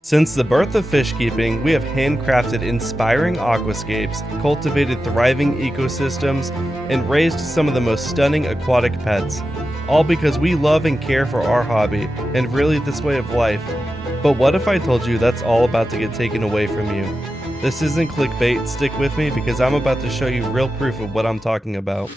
Since the birth of Fishkeeping, we have handcrafted inspiring aquascapes, cultivated thriving ecosystems, and raised some of the most stunning aquatic pets. All because we love and care for our hobby, and really this way of life. But what if I told you that's all about to get taken away from you? This isn't clickbait, stick with me because I'm about to show you real proof of what I'm talking about.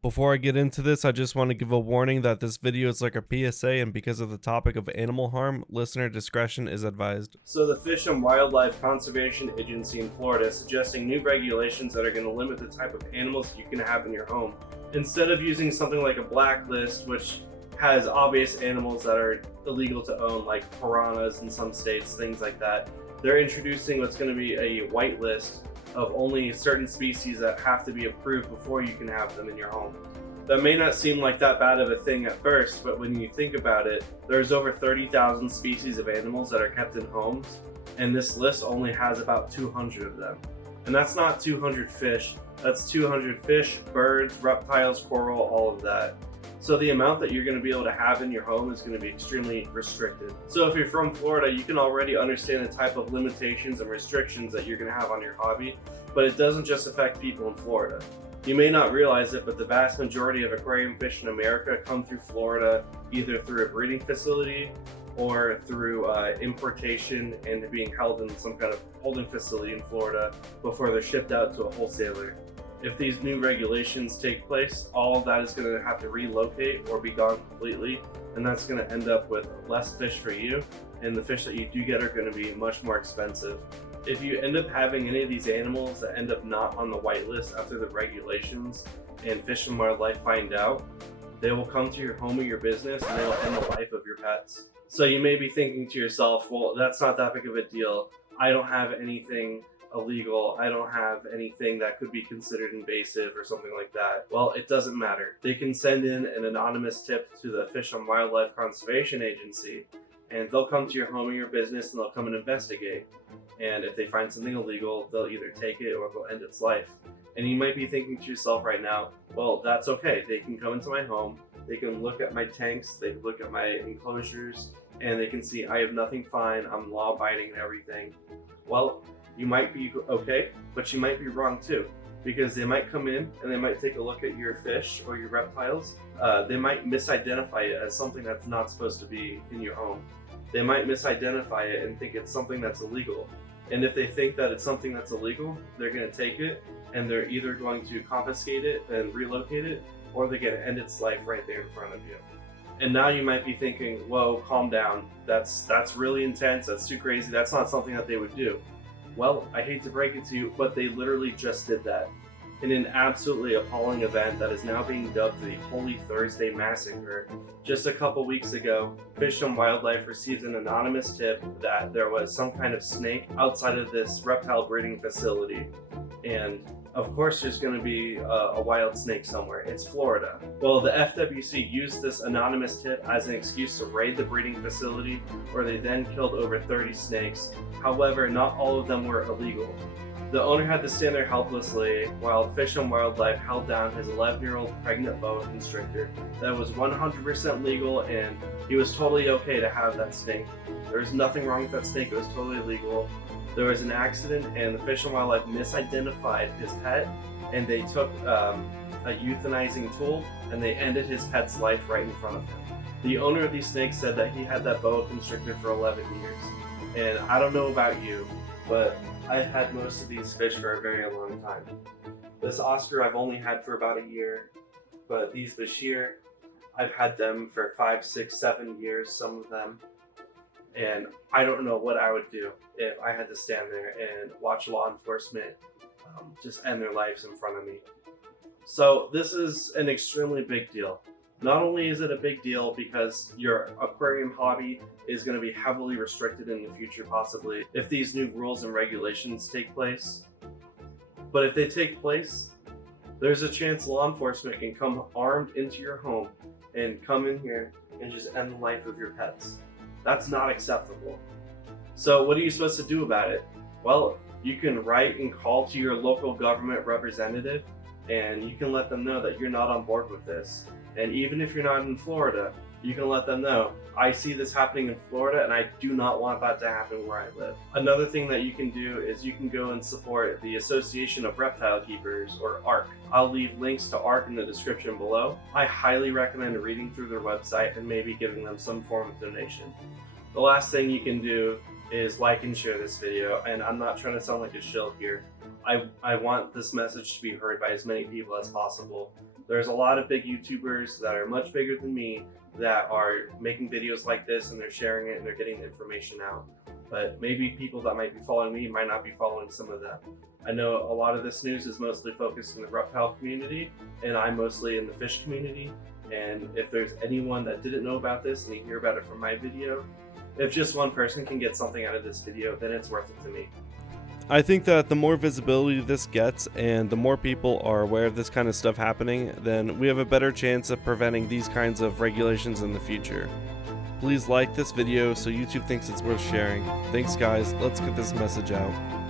Before I get into this, I just want to give a warning that this video is like a PSA, and because of the topic of animal harm, listener discretion is advised. So the Fish and Wildlife Conservation Agency in Florida is suggesting new regulations that are going to limit the type of animals you can have in your home. Instead of using something like a blacklist, which has obvious animals that are illegal to own, like piranhas in some states, things like that, they're introducing what's going to be a white list of only certain species that have to be approved before you can have them in your home. That may not seem like that bad of a thing at first, but when you think about it, there's over 30,000 species of animals that are kept in homes, and this list only has about 200 of them. And that's not 200 fish, that's 200 fish, birds, reptiles, coral, all of that. So the amount that you're going to be able to have in your home is going to be extremely restricted. So if you're from Florida, you can already understand the type of limitations and restrictions that you're going to have on your hobby, but it doesn't just affect people in Florida. You may not realize it, but the vast majority of aquarium fish in America come through Florida, either through a breeding facility or through importation and being held in some kind of holding facility in Florida before they're shipped out to a wholesaler. If these new regulations take place, all of that is going to have to relocate or be gone completely, and that's going to end up with less fish for you, and the fish that you do get are going to be much more expensive. If you end up having any of these animals that end up not on the white list after the regulations and Fish and Wildlife find out, they will come to your home or your business and they will end the life of your pets. So you may be thinking to yourself, well, that's not that big of a deal. I don't have anything illegal, I don't have anything that could be considered invasive or something like that. Well, it doesn't matter. They can send in an anonymous tip to the Fish and Wildlife Conservation Agency, and they'll come to your home or your business and they'll come and investigate. And if they find something illegal, they'll either take it or they'll end its life. And you might be thinking to yourself right now, well, that's okay. They can come into my home, they can look at my tanks, they can look at my enclosures, and they can see I have nothing fine, I'm law-abiding and everything. Well, you might be okay, but you might be wrong too, because they might come in and they might take a look at your fish or your reptiles. They might misidentify it as something that's not supposed to be in your home. They might misidentify it and think it's something that's illegal. And if they think that it's something that's illegal, they're going to take it and they're either going to confiscate it and relocate it, or they're going to end its life right there in front of you. And now you might be thinking, whoa, calm down. That's really intense. That's too crazy. That's not something that they would do. Well, I hate to break it to you, but they literally just did that. In an absolutely appalling event that is now being dubbed the Holy Thursday Massacre. Just a couple weeks ago, Fish and Wildlife received an anonymous tip that there was some kind of snake outside of this reptile breeding facility. And of course there's going to be a wild snake somewhere. It's Florida. Well, the FWC used this anonymous tip as an excuse to raid the breeding facility, where they then killed over 30 snakes. However, not all of them were illegal. The owner had to stand there helplessly while Fish and Wildlife held down his 11-year-old pregnant boa constrictor that was 100% legal, and he was totally okay to have that snake. There was nothing wrong with that snake, it was totally legal. There was an accident and the Fish and Wildlife misidentified his pet, and they took a euthanizing tool and they ended his pet's life right in front of him. The owner of these snakes said that he had that boa constrictor for 11 years. And I don't know about you, but I've had most of these fish for a very long time. This Oscar I've only had for about a year, but these Bashir, I've had them for 5, 6, 7 years, some of them. And I don't know what I would do if I had to stand there and watch law enforcement just end their lives in front of me. So this is an extremely big deal. Not only is it a big deal because your aquarium hobby is going to be heavily restricted in the future, possibly, if these new rules and regulations take place, but if they take place, there's a chance law enforcement can come armed into your home and come in here and just end the life of your pets. That's not acceptable. So what are you supposed to do about it? Well, you can write and call to your local government representative, and you can let them know that you're not on board with this. And even if you're not in Florida, you can let them know, I see this happening in Florida and I do not want that to happen where I live. Another thing that you can do is you can go and support the Association of Reptile Keepers, or ARC. I'll leave links to ARC in the description below. I highly recommend reading through their website and maybe giving them some form of donation. The last thing you can do is like and share this video, and I'm not trying to sound like a shill here. I want this message to be heard by as many people as possible. There's a lot of big YouTubers that are much bigger than me that are making videos like this, and they're sharing it and they're getting the information out. But maybe people that might be following me might not be following some of them. I know a lot of this news is mostly focused in the reptile community, and I'm mostly in the fish community. And if there's anyone that didn't know about this and you hear about it from my video, if just one person can get something out of this video, then it's worth it to me. I think that the more visibility this gets and the more people are aware of this kind of stuff happening, then we have a better chance of preventing these kinds of regulations in the future. Please like this video so YouTube thinks it's worth sharing. Thanks guys, let's get this message out.